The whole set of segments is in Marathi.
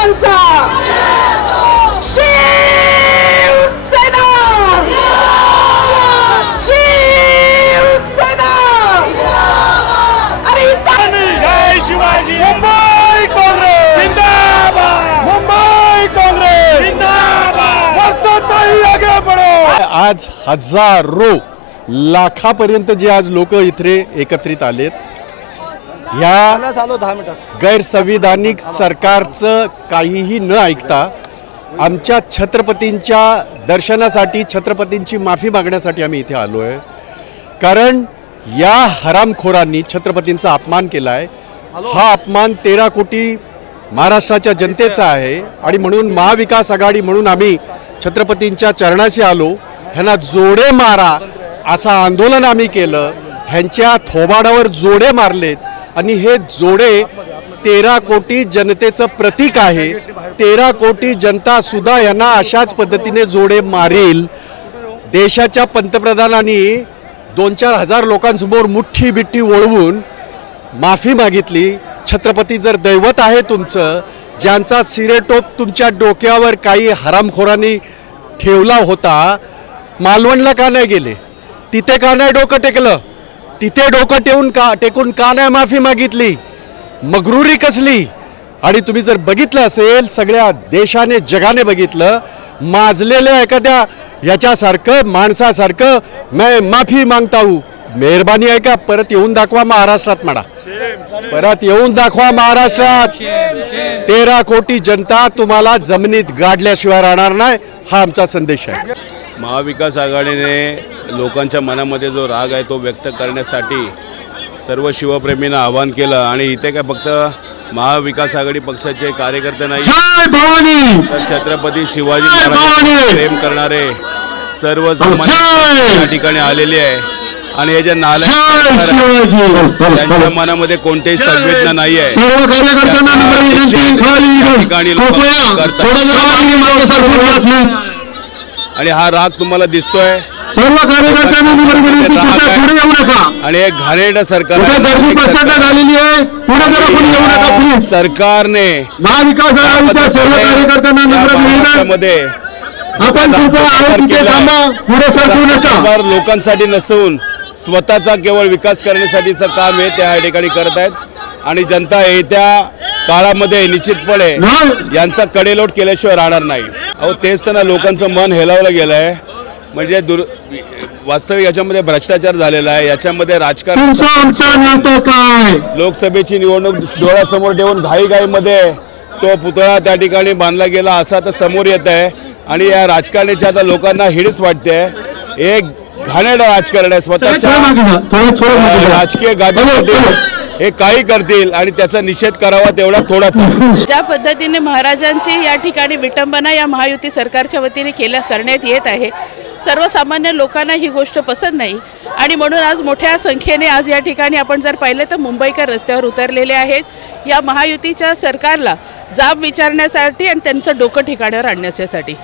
यांचा शिवसेना शिवसेना अरे जय शिवाजी। मुंबई काँग्रेस जिंदाबाद, मुंबई काँग्रेस जिंदाबाद, वस्तुतः आगे बढ़ो। आज हजारो लाखापर्यंत जे आज लोक इथे एकत्रित आलेत, या गैरसंविधानिक सरकारचं काहीही न ऐकता आमच्या छत्रपतींच्या दर्शनासाठी, छत्रपतींची माफी मागण्यासाठी आम्ही इथे आलो आहे। कारण या हरामखोरांनी छत्रपतींचा अपमान केला आहे। हा अपमान 13 कोटी महाराष्ट्राच्या जनतेचा आहे आणि म्हणून महाविकास आघाडी म्हणून आम्ही छत्रपतींच्या चरणाशी आलो। ह्यांना जोडे मारा असं आंदोलन आम्ही केलं, ह्यांच्या थोबाडावर जोडे मारलेत आणि हे जोडे 13 कोटी जनतेचं प्रतीक आहे। 13 कोटी जनता सुद्धा यांना अशाच पद्धतीने जोडे मारेल। देशाच्या पंतप्रधानांनी 2-4 हजार लोकांसमोर मुठ्ठी बिट्टी ओळवून माफी मागितली। छत्रपती जर दैवत आहे तुमचं, ज्यांचा सिरेटोप तुमच्या डोक्यावर काही हरामखोरांनी ठेवला होता, मालवणला का नाही गेले? तिथे का नाही डोकं टेकलं? तिथे डोकं टेकून का नाही माफी मागितली? मगरुरी कसली? आणि तुम्ही जर बघितलं असेल, सगळ्या देशाने जगाने बघितलं, माजलेल्या एखाद्या याच्यासारखं माणसासारखं मैं माफी मागता हूँ, मेहरबानी आहे का? परत येऊन दाखवा महाराष्ट्रात म्हणा, परत येऊन दाखवा महाराष्ट्रात। 13 कोटी जनता तुम्हाला जमिनीत गाडल्याशिवाय राहणार नाही, हा आमचा संदेश आहे। महाविकास आघाडीने लोकांच्या मनामध्ये जो राग आहे तो व्यक्त करण्यासाठी सर्व शिवप्रेमींना आवाहन केलं आणि इथे काय फक्त महाविकास आघाडी पक्षाचे कार्यकर्ते नाही, तर छत्रपती शिवाजी महाराज प्रेम करणारे सर्व सामान्य या ठिकाणी आलेले आहे। आणि हे जे त्यांच्या मनामध्ये कोणतेही संवेदना नाही आहे। आणि हा राग तुम्हाला दिसतोय सर्व कार्यकर्त्यांना आणि एक घाणेरडं सरकार झालेली आहे। सरकारने महाविकास आघाडीच्या सर्व कार्यकर्त्यांना मध्ये आपण पुढे सरकू नका। लोकांसाठी नसून स्वतःचा केवळ विकास करण्यासाठीचं काम हे त्या ठिकाणी करत आहेत आणि जनता येत्या काळामध्ये निश्चितपणे यांचा कडेलोट केल्याशिवाय राहणार नाही। अहो तेच तर लोकांचं मन हेलावलं गेलं आहे। म्हणजे वास्तविक याच्यामध्ये भ्रष्टाचार झालेला आहे, याच्यामध्ये राजकारण। लोकसभेची निवडणूक डोळ्यासमोर ठेवून घाईघाईमध्ये तो पुतळा त्या ठिकाणी बांधला गेला असा तर समोर येत आहे आणि या राजकारणाची आता लोकांना हिडीस वाटते। एक घाणेरडं राजकारण आहे, स्वतःच्या राजकीय गादीसाठी हे काही करतील आणि त्याचा निषेध करावा तेवढा थोडाच। ज्या पद्धतीने महाराजांची या ठिकाणी विटंबना या महायुती सरकारच्या वतीने करण्यात येत आहे, सर्वसामान्य लोकांना ही गोष्ट पसंत नाही आणि म्हणून आज मोठ्या संख्येने आज या ठिकाणी आपण जर पाहिलं तर मुंबईकर रस्त्यावर उतरलेले आहेत या महायुतीच्या सरकारला जाब विचारण्यासाठी आणि त्यांचं डोकं ठिकाणावर आणण्यासाठी।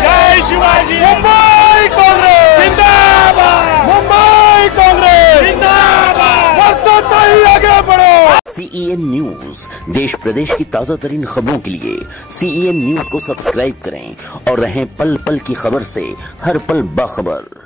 जय शिवाजी। मुंबई काँग्रेस जिंदाबाद, मुंबई काँग्रेस जिंदाबाद, वस्तुतः आगे बढ़ो। CEN न्यूज, देश प्रदेश की ताजा तरीन खबरों के लिए CEN न्यूज को सब्सक्राइब करें और रहें पल पल की खबर से हर पल बाखबर।